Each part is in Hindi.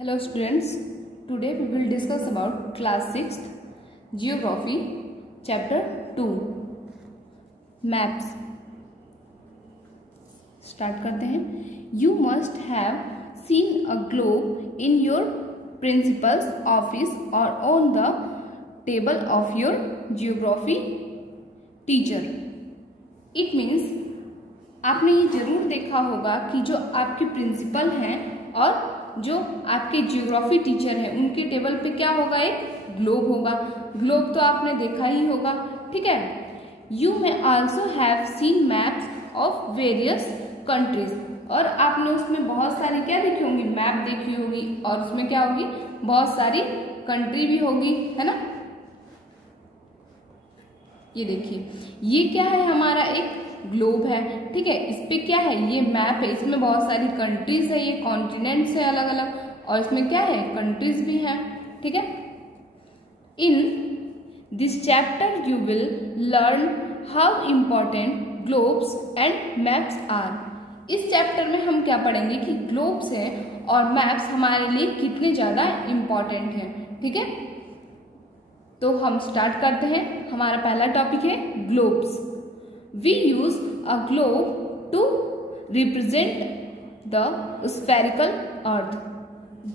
Hello students, today we will discuss about class 6th Geography chapter 2 Maps. Start करते हैं. You must have seen a globe in your principal's office or on the table of your geography teacher. It means आपने ये जरूर देखा होगा कि जो आपके प्रिंसिपल हैं और जो आपके जियोग्राफी टीचर हैं उनके टेबल पे क्या होगा, एक ग्लोब होगा. ग्लोब तो आपने देखा ही होगा, ठीक है. You may also have seen maps of various countries, और आपने उसमें बहुत सारी क्या देखी होंगी, मैप देखी होगी, और उसमें क्या होगी, बहुत सारी कंट्री भी होगी, है ना. ये देखिए, ये क्या है, हमारा एक ग्लोब है, ठीक है. इस पे क्या है, ये मैप है, इसमें बहुत सारी कंट्रीज है, ये कॉन्टिनेंट्स है अलग अलग, और इसमें क्या है, कंट्रीज भी है, ठीक है. In this chapter you will learn how important globes and maps are. इस चैप्टर में हम क्या पढ़ेंगे कि ग्लोब्स है और मैप्स हमारे लिए कितने ज्यादा इम्पोर्टेंट हैं, ठीक है. तो हम स्टार्ट करते हैं. हमारा पहला टॉपिक है globes. We use a globe to represent the spherical earth.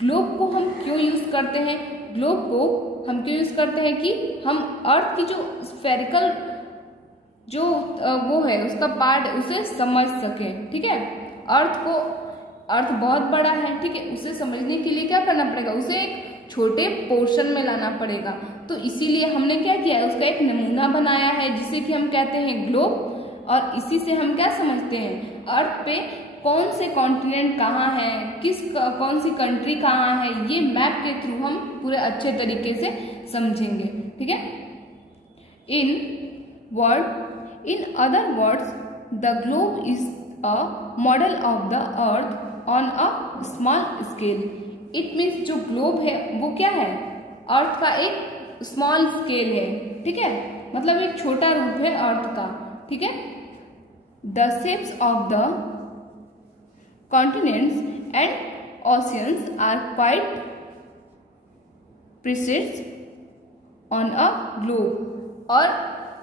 Globe को हम क्यों यूज करते हैं, ग्लोब को हम क्यों यूज करते हैं कि हम अर्थ की जो स्फेरिकल जो वो है उसका पार्ट उसे समझ सके, ठीक है. अर्थ बहुत बड़ा है, ठीक है. उसे समझने के लिए क्या करना पड़ेगा, उसे एक छोटे पोर्शन में लाना पड़ेगा. तो इसीलिए हमने क्या किया है, उसका एक नमूना बनाया है जिसे कि हम कहते हैं ग्लोब, और इसी से हम क्या समझते हैं, अर्थ पे कौन से कॉन्टिनेंट कहाँ है, कौन सी कंट्री कहाँ है, ये मैप के थ्रू हम पूरे अच्छे तरीके से समझेंगे, ठीक है. In other words the globe is a model of the earth on a small scale. It means जो ग्लोब है वो क्या है, अर्थ का एक स्मॉल स्केल है, ठीक है. मतलब एक छोटा रूप है अर्थ का, ठीक है. The shapes of the continents and oceans are quite precise on a globe. और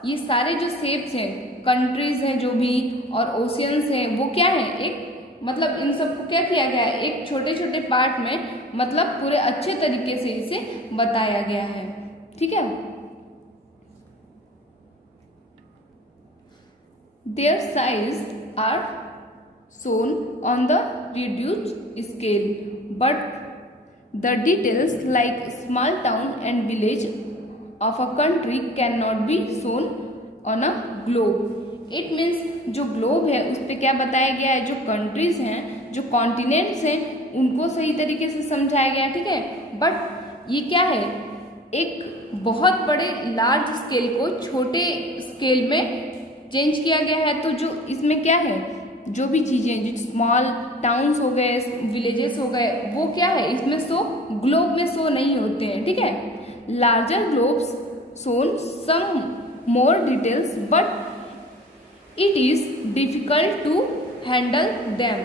ये सारे जो शेप्स हैं, कंट्रीज हैं जो भी, और ओशियंस हैं, वो क्या है, एक मतलब इन सबको क्या किया गया है, एक छोटे छोटे पार्ट में, मतलब पूरे अच्छे तरीके से इसे बताया गया है, ठीक है. Their size are shown on the reduced scale, but the details like small town and village of a country cannot be shown on a globe. It means जो ग्लोब है उस पे क्या बताया गया है, जो कंट्रीज हैं, जो कॉन्टिनेंट्स हैं, उनको सही तरीके से समझाया गया है, ठीक है. बट ये क्या है, एक बहुत बड़े लार्ज स्केल को छोटे स्केल में चेंज किया गया है. तो जो इसमें क्या है, जो भी चीजें, जो स्मॉल टाउन्स हो गए, विलेजेस हो गए, वो क्या है, इसमें ग्लोब में शो नहीं होते हैं, ठीक है. Larger globes shown some more details but it is difficult to handle them.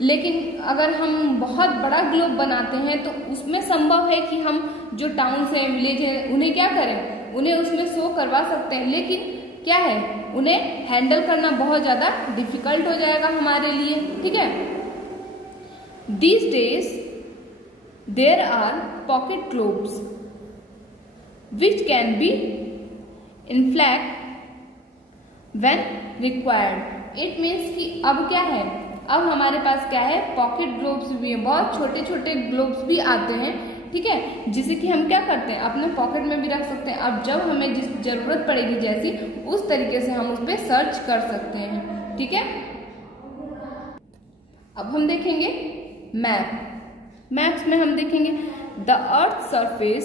लेकिन अगर हम बहुत बड़ा ग्लोब बनाते हैं तो उसमें संभव है कि हम जो टाउन्स हैं, विलेज हैं, उन्हें क्या करें, उन्हें उसमें शो करवा सकते हैं. लेकिन क्या है, उन्हें हैंडल करना बहुत ज्यादा डिफिकल्ट हो जाएगा हमारे लिए, ठीक है. These days there are pocket globes which can be inflated when required. It means कि अब क्या है, अब हमारे पास क्या है, पॉकेट ग्लोब्स भी हैं, बहुत छोटे छोटे ग्लोब्स भी आते हैं, ठीक है, जिसे कि हम क्या करते हैं, अपने पॉकेट में भी रख सकते हैं. अब जब हमें जिस जरूरत पड़ेगी जैसी, उस तरीके से हम उस पर सर्च कर सकते हैं, ठीक है. अब हम देखेंगे मैप. मैप्स में हम देखेंगे the earth surface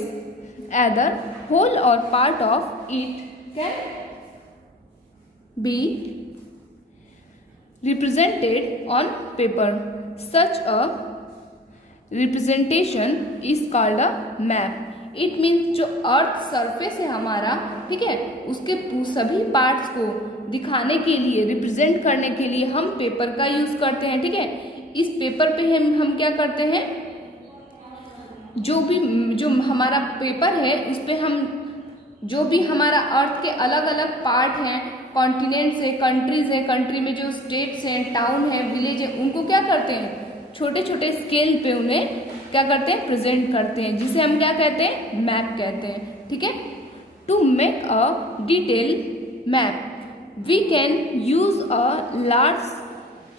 either whole और part of it can be represented on paper. Such a representation is called a map. It means जो अर्थ सरफेस है हमारा, ठीक है, उसके सभी पार्ट्स को दिखाने के लिए, रिप्रेजेंट करने के लिए हम पेपर का यूज करते हैं, ठीक है. इस पेपर पे हम क्या करते हैं, जो हमारा पेपर है उस पे हम जो भी हमारा अर्थ के अलग अलग पार्ट हैं, कॉन्टिनेंट्स है, कंट्रीज है, कंट्री में जो स्टेट्स हैं, टाउन है, विलेज है, उनको क्या करते हैं, छोटे छोटे स्केल पे उन्हें क्या करते हैं, प्रेजेंट करते हैं, जिसे हम क्या कहते हैं, मैप कहते हैं। ठीक है। To make a detail map we can use a large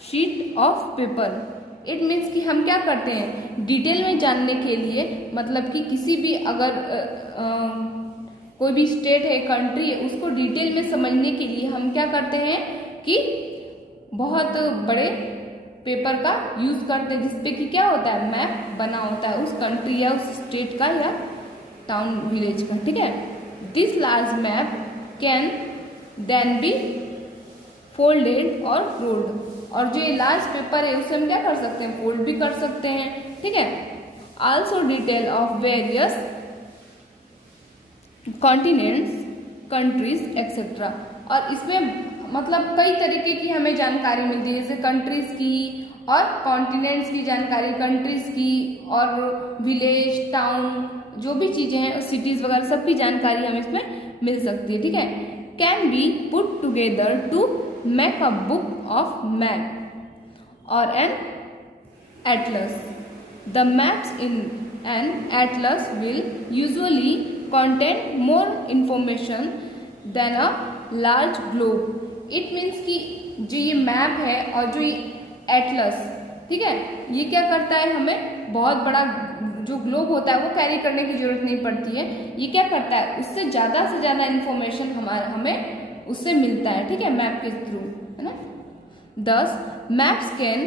sheet of paper. It means कि हम क्या करते हैं, डिटेल में जानने के लिए, मतलब कि किसी भी अगर कोई भी स्टेट है, कंट्री है, उसको डिटेल में समझने के लिए हम क्या करते हैं कि बहुत बड़े पेपर का यूज करते हैं, जिसपे कि क्या होता है, मैप बना होता है उस कंट्री या उस स्टेट का या टाउन विलेज का। ठीक है। This large map can then be folded और रोल्ड। और जो ये लार्ज पेपर है उसे हम क्या कर सकते हैं, फोल्ड भी कर सकते हैं। ठीक है। Also detail of various continents, countries etcetera. और इसमें मतलब कई तरीके की हमें जानकारी मिलती है, जैसे कंट्रीज की और कॉन्टिनेंट्स की जानकारी, कंट्रीज की और विलेज, टाउन, जो भी चीजें हैं, सिटीज वगैरह सबकी जानकारी हमें इसमें मिल सकती है। ठीक है। Can be put together to make a book of map और an atlas. The maps in an atlas will usually contain more information than a large globe. It means कि जो ये मैप है और जो ये एटलस, ठीक है, ये क्या करता है, हमें बहुत बड़ा जो ग्लोब होता है वो कैरी करने की जरूरत नहीं पड़ती है। ये क्या करता है, उससे ज़्यादा इन्फॉर्मेशन हमें उससे मिलता है। ठीक है, मैप के थ्रू, है ना। Thus maps can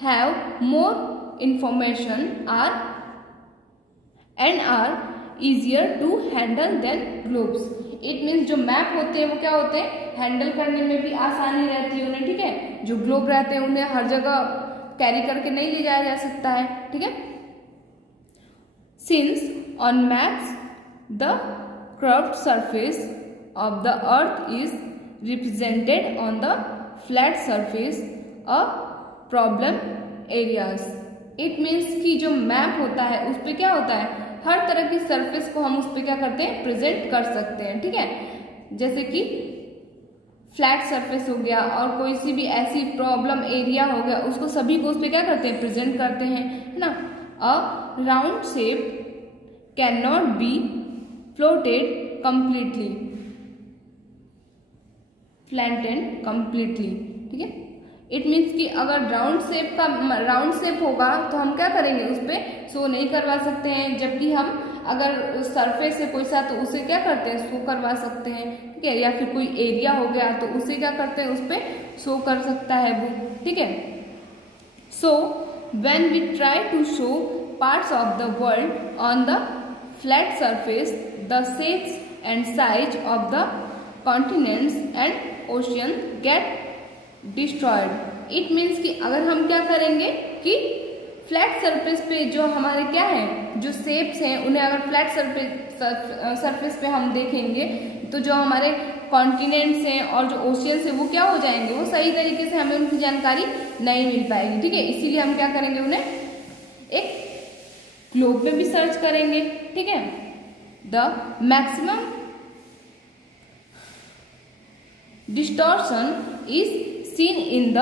have more information and are easier to handle than globes. It means जो मैप होते हैं वो क्या होते हैं, हैंडल करने में भी आसानी रहती है उन्हें। ठीक है। जो ग्लोब रहते हैं उन्हें हर जगह कैरी करके नहीं ले जाया जा सकता है। ठीक है। Since on maps the curved surface of the earth is represented on the flat surface of problem areas. It means कि जो मैप होता है उस पे क्या होता है, हर तरह की सरफेस को हम उस पर क्या करते हैं, प्रेजेंट कर सकते हैं। ठीक है। जैसे कि फ्लैट सरफेस हो गया और कोई सी भी ऐसी प्रॉब्लम एरिया हो gया, उसको सभी को उस पर क्या करते हैं, प्रेजेंट करते हैं, है ना। अ round shape can not be floated completely, flattened completely. ठीक है। इट मीन्स कि अगर राउंड शेप होगा तो हम क्या करेंगे, उस पर शो नहीं करवा सकते हैं, जबकि हम अगर सरफेस है कोई सा तो उसे क्या करते हैं, शो करवा सकते हैं। ठीक है। या फिर कोई एरिया हो गया तो उसे क्या करते हैं, उस पर शो कर सकता है वो। ठीक है। So when we try to show parts of the world on the flat surface, the shapes and size of the continents and ocean get destroyed. It means कि अगर हम क्या करेंगे कि फ्लैट सरफेस पे जो हमारे क्या है, जो शेप्स हैं, उन्हें अगर फ्लैट सरफेस पे हम देखेंगे तो जो हमारे कॉन्टिनेंट्स हैं और जो ओशियंस हैं वो क्या हो जाएंगे, वो सही तरीके से हमें उनकी जानकारी नहीं मिल पाएगी। ठीक है। इसीलिए हम क्या करेंगे, उन्हें एक ग्लोब में भी सर्च करेंगे। ठीक है। The maximum distortion is seen in the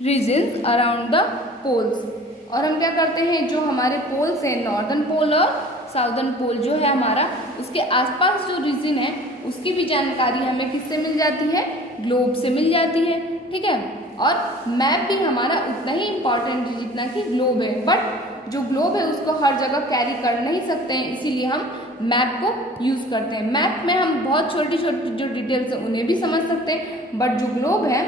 regions around the poles. और हम क्या करते हैं, जो हमारे पोल्स हैं, नॉर्दर्न पोल और साउदर्न पोल जो है हमारा, उसके आसपास जो रीजन है उसकी भी जानकारी हमें किससे मिल जाती है, ग्लोब से मिल जाती है। ठीक है। और मैप भी हमारा उतना ही इम्पॉर्टेंट है जितना कि ग्लोब है, बट जो ग्लोब है उसको हर जगह कैरी कर नहीं सकते हैं, इसीलिए हम मैप को यूज करते हैं। मैप में हम बहुत छोटी छोटी जो डिटेल्स है उन्हें भी समझ सकते हैं, बट जो ग्लोब है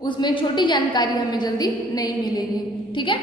उसमें छोटी जानकारी हमें जल्दी नहीं मिलेगी। ठीक है।